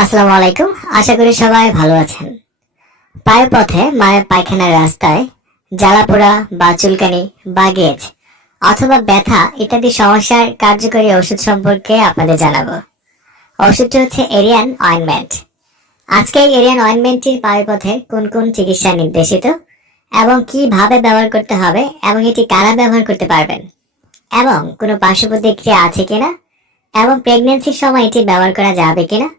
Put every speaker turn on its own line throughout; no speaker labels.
আসসালামু আলাইকুম। আশা করি সবাই ভালো আছেন। পায়ের পথে মায়ের পায়খানার রাস্তায় জ্বালাপোড়া বা চুলকানি বা গেজ অথবা ব্যথা ইত্যাদি সমস্যার কার্যকরী ওষুধ সম্পর্কে আপনাদের জানাব। ওষুধটি হচ্ছে এরিয়ান অয়েনমেন্ট। আজকে এই এরিয়ান অয়েনমেন্টটির পায়ের পথে কোন কোন চিকিৎসা নির্দেশিত এবং কীভাবে ব্যবহার করতে হবে এবং এটি কারা ব্যবহার করতে পারবেন এবং কোনো পার্শ্ব প্রতিক্রিয়া আছে কিনা এবং প্রেগনেন্সির সময় এটি ব্যবহার করা যাবে কিনা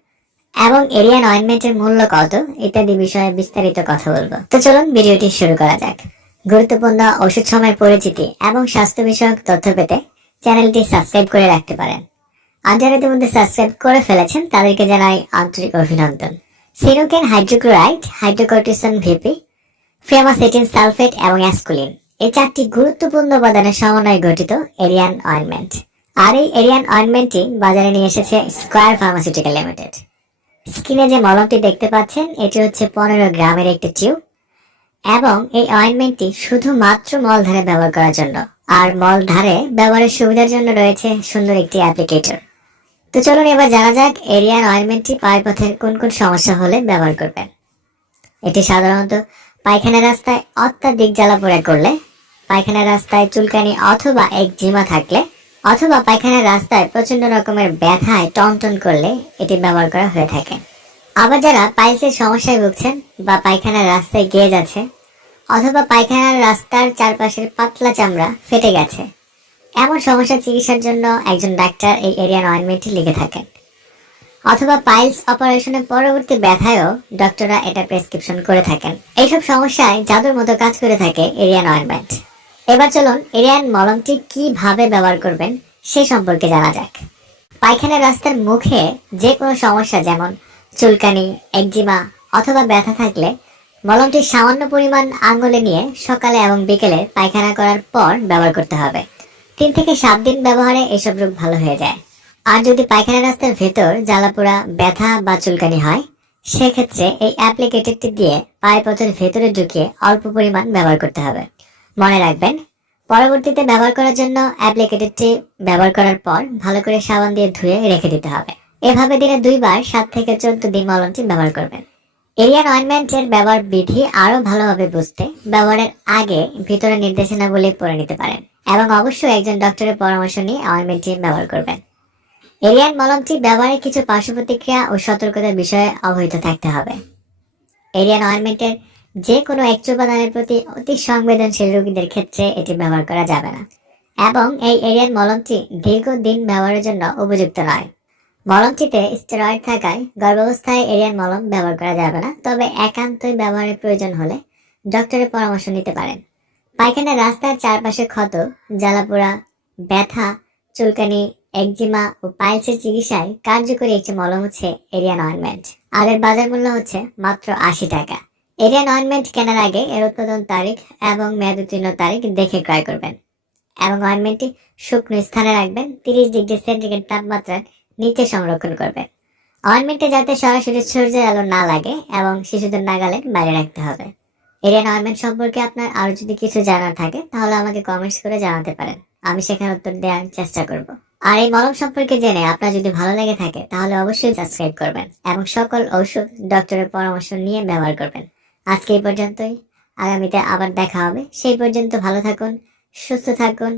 এবং এরিয়ান অয়েনমেন্টের মূল্য কত? ইত্যাদি বিষয়ে বিস্তারিত কথা বলব। তো চলুন ভিডিওটি শুরু করা যাক। গুরুত্বপূর্ণ ওষুধ সময় পরিচিতি এবং স্বাস্থ্য বিষয়ক তথ্য পেতে চ্যানেলটি সাবস্ক্রাইব করে রাখতে পারেন। আর যারা ইতিমধ্যে সাবস্ক্রাইব করে ফেলেছেন, তাদেরকে জানাই আন্তরিক অভিনন্দন। Cinchocaine hydrochloride, hydrocortisone BP framycetin sulphate এবং অ্যাসকুলিন। এই চারটি গুরুত্বপূর্ণ উপাদানের সমন্বয়ে গঠিত এরিয়ান অয়েনমেন্ট আর এই এরিয়ান অয়েনমেন্টটি বাজারে নিয়ে এসেছে স্কোয়ার ফার্মাসিউটিক্যাল লিমিটেড স্ক্রিনে যে মলমটি দেখতে পাচ্ছেন, এটি হচ্ছে পনেরো গ্রামের একটি টিউব এবং এই অয়েনমেন্টটি শুধুমাত্র মলধারে ব্যবহার করার জন্য। আর মলধারে ব্যবহারের সুবিধার জন্য রয়েছে সুন্দর একটি অ্যাপ্লিকেটর তো চলুন এবার জানা যাক এরিয়ান অয়েনমেন্টটি পায়পথের কোন কোন সমস্যা হলে ব্যবহার করবেন। এটি সাধারণত পায়খানা রাস্তায় অত্যাধিক জ্বালাপোড়া করলে পায়খানা রাস্তায় চুলকানি অথবা একজিমা থাকলে অথবা পায়খানার রাস্তায় প্রচণ্ড রকমের ব্যথায় টনটন করলে এটি ব্যবহার করা হয়ে থাকে। আবার যারা পাইলসের সমস্যায় ভুগছেন বা পায়খানার রাস্তায় গিয়ে যাচ্ছে, অথবা পায়খানার রাস্তার চারপাশের পাতলা চামড়া ফেটে গেছে, এমন সমস্যা চিকিৎসার জন্য একজন ডাক্তার এই এরিয়ান অয়েনমেন্টটি লিখে থাকেন। অথবা পাইলস অপারেশনের পরবর্তী ব্যথায়ও ডক্টররা এটা প্রেসক্রিপশন করে থাকেন। এইসব সমস্যায় জাদুর মতো কাজ করে থাকে এরিয়ান অয়েনমেন্ট। এবার চলুন এরিয়ান মলমটি কীভাবে ব্যবহার করবেন সে সম্পর্কে জানা যাক। পায়খানার রাস্তার মুখে যে কোনো সমস্যা যেমন চুলকানি, একজিমা অথবা ব্যথা থাকলে মলমটি সামান্য পরিমাণ আঙ্গুলে নিয়ে সকালে এবং বিকেলে পায়খানা করার পর ব্যবহার করতে হবে। তিন থেকে সাত দিন ব্যবহারে এসব রোগ ভালো হয়ে যায়। আর যদি পায়খানা রাস্তার ভেতর জ্বালাপোড়া, ব্যথা বা চুলকানি হয়, সেক্ষেত্রে এই অ্যাপ্লিকেটরটি দিয়ে পায়পথের ভেতরে ঢুকিয়ে অল্প পরিমাণ ব্যবহার করতে হবে। মনে রাখবেন। পরবর্তীতে ব্যবহার করার জন্য অ্যাপ্লিকেটরটি ব্যবহার করার পর ভালো করে সাবান দিয়ে ধুয়ে রেখে দিতে হবে। এভাবে দিনে দুইবার সাত থেকে চোদ্দ দিন মলমটি ব্যবহার করবেন। এরিয়ান অয়েনমেন্টের ব্যবহার বিধি আরও ভালোভাবে বুঝতে ব্যবহারের আগে ভিতরে নির্দেশনাগুলি পড়ে নিতে পারেন এবং অবশ্যই একজন ডক্টরের পরামর্শ নিয়ে অয়েনমেন্টটি ব্যবহার করবেন। এরিয়ান মলমটি ব্যবহারের কিছু পার্শ্ব প্রতিক্রিয়া ও সতর্কতার বিষয়ে অবহিত থাকতে হবে। এরিয়ান অয়েনমেন্টের যে কোনো একটি উপাদানের প্রতি অতি সংবেদনশীল রোগীদের ক্ষেত্রে এটি ব্যবহার করা যাবে না। এবং এই এরিয়ার মলমটি দীর্ঘদিন ব্যবহারের জন্য উপযুক্ত নয়। মলমটিতে স্টেরয়েড থাকায় গর্ভাবস্থায় এরিয়ার মলম ব্যবহার করা যাবে না, তবে একান্তই ব্যবহারের প্রয়োজন হলে ডক্টরের পরামর্শ নিতে পারেন। পায়খানা রাস্তার চারপাশে ক্ষত, জ্বালাপোড়া, ব্যথা, চুলকানি, একজিমা ও পাইলসের চিকিৎসায় কার্যকরী একটি মলম হচ্ছে এরিয়ান অয়েনমেন্ট। আর এর বাজার মূল্য হচ্ছে মাত্র আশি টাকা। এরিয়ান অয়েনমেন্ট কেনার আগে, এর উৎপাদন তারিখ এবং মেয়াদ উত্তীর্ণ তারিখ দেখে ক্রয় করবেন। এবং অয়েনমেন্টটি শুকনো স্থানে রাখবেন, তিরিশ ডিগ্রি সেন্টিগ্রেড তাপমাত্রার নিচে সংরক্ষণ করবেন। অয়েনমেন্টে যাতে সরাসরি সূর্যের আলো না লাগে এবং শিশুদের নাগালের বাইরে রাখতে হবে। এরিয়ান অয়েনমেন্ট সম্পর্কে আপনার আরও যদি কিছু জানা থাকে, তাহলে আমাকে কমেন্টস করে জানাতে পারেন। আমি সেখানে উত্তর দেওয়ার চেষ্টা করব। আর এই মলম সম্পর্কে জেনে আপনার যদি ভালো লেগে থাকে, তাহলে অবশ্যই সাবস্ক্রাইব করবেন এবং সকল ঔষধ ডক্টরের পরামর্শ নিয়ে ব্যবহার করবেন। আজকে এই পর্যন্তই। আগামীতে আবার দেখা হবে। সেই পর্যন্ত ভালো থাকুন সুস্থ থাকুন।